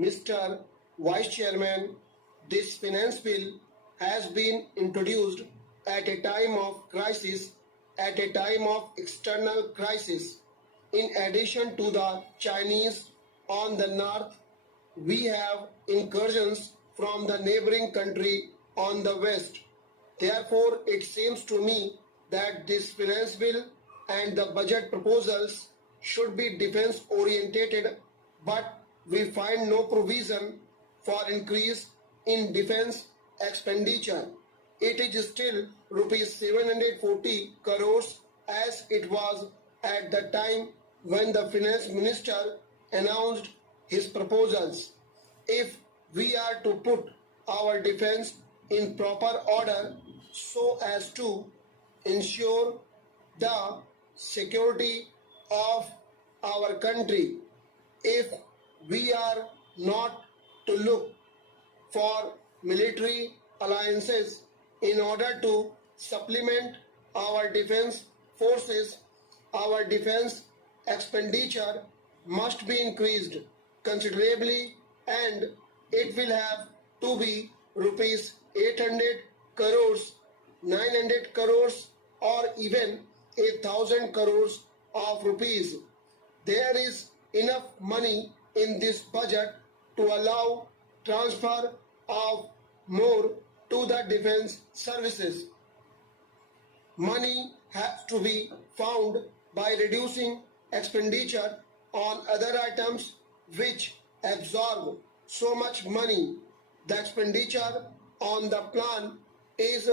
Mr. Vice Chairman, this finance bill has been introduced at a time of crisis, at a time of external crisis. In addition to the Chinese on the north, we have incursions from the neighboring country on the west. Therefore, it seems to me that this finance bill and the budget proposals should be defense orientated, but we find no provision for increase in defense expenditure. It is still rupees 740 crores as it was at the time when the finance minister announced his proposals. If we are to put our defense in proper order so as to ensure the security of our country, if we are not to look for military alliances in order to supplement our defense forces, our defense expenditure must be increased considerably, and it will have to be rupees 800 crores, 900 crores, or even 1,000 crores of rupees. There is enough money in this budget to allow transfer of more to the defense services. Money has to be found by reducing expenditure on other items which absorb so much money. The expenditure on the plan is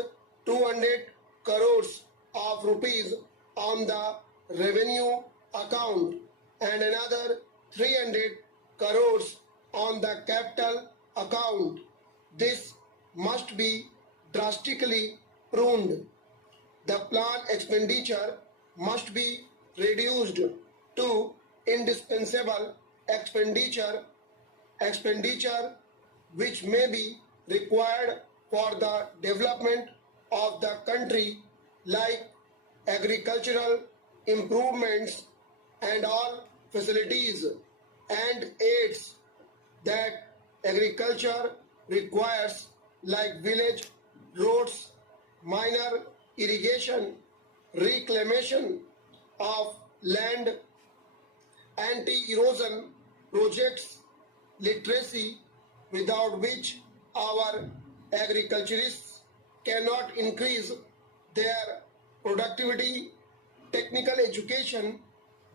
200 crores of rupees on the revenue account and another 300 crores on the capital account. This must be drastically pruned. The plan expenditure must be reduced to indispensable expenditure which may be required for the development of the country, like agricultural improvements and all facilities and aids that agriculture requires, like village roads, minor irrigation, reclamation of land, anti-erosion projects, literacy, without which our agriculturists cannot increase their productivity, technical education,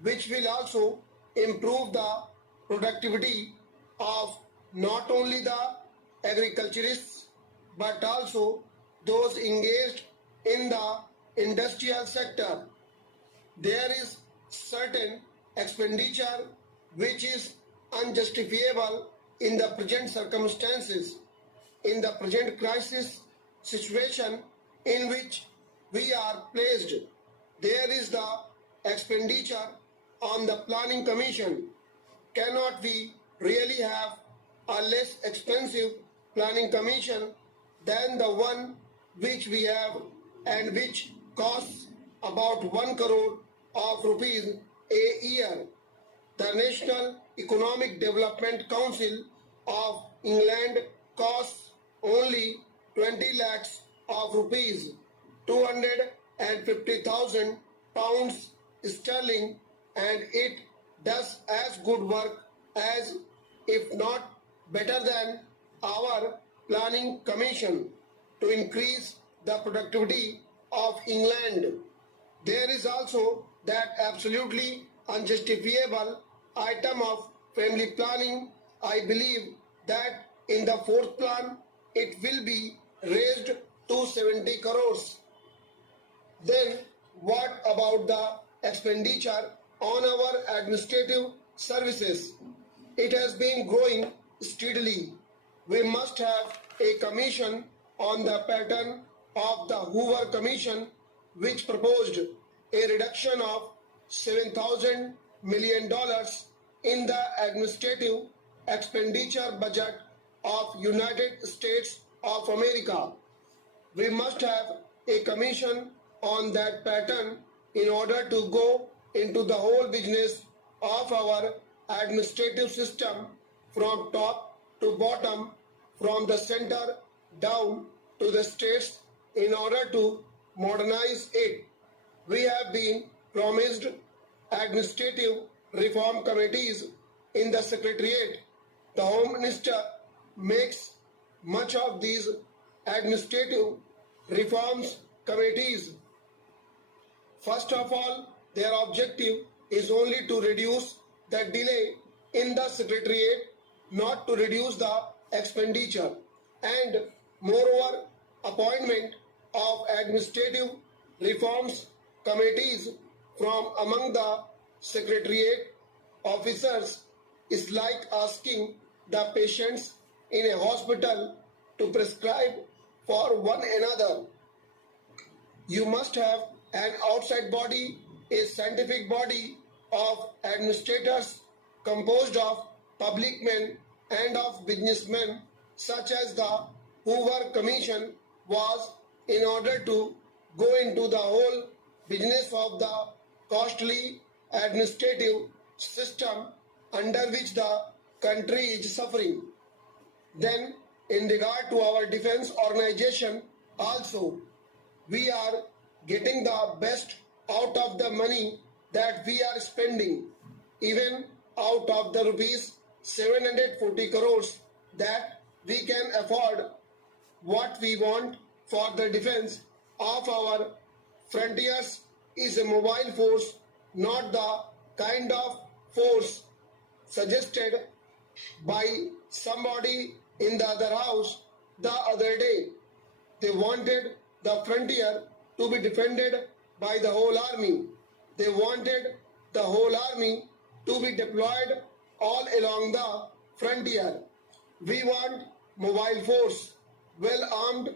which will also improve the productivity of not only the agriculturists but also those engaged in the industrial sector. There is certain expenditure which is unjustifiable in the present circumstances, in the present crisis situation in which we are placed. There is the expenditure on the planning commission. Cannot we really have a less expensive planning commission than the one which we have and which costs about 1 crore of rupees a year? The National Economic Development Council of England costs only 20 lakhs of rupees, 250,000 pounds sterling, and it does as good work as, if not better than, our planning commission to increase the productivity of England. There is also that absolutely unjustifiable item of family planning. I believe that in the fourth plan it will be raised to 70 crores. Then what about the expenditure on our administrative services? It has been growing steadily. We must have a commission on the pattern of the Hoover Commission, which proposed a reduction of $7,000 million in the administrative expenditure budget of United States of America. We must have a commission on that pattern in order to go into the whole business of our administrative system from top to bottom, from the center down to the states in order to modernize it. We have been promised administrative reform committees in the Secretariat. The Home Minister makes much of these administrative reforms committees. First of all, their objective is only to reduce the delay in the Secretariat, not to reduce the expenditure. And moreover, appointment of administrative reforms committees from among the Secretariat officers is like asking the patients in a hospital to prescribe for one another. You must have an outside body, a scientific body of administrators composed of public men and of businessmen, such as the Hoover Commission was, in order to go into the whole business of the costly administrative system under which the country is suffering. Then, in regard to our defense organization, also, we are getting the best out of the money that we are spending, even out of the rupees 740 crores that we can afford what we want for the defense of our frontiers is a mobile force, not the kind of force suggested by somebody in the other house the other day. They wanted the frontier to be defended by the whole army. They wanted the whole army to be deployed all along the frontier. We want mobile force, well armed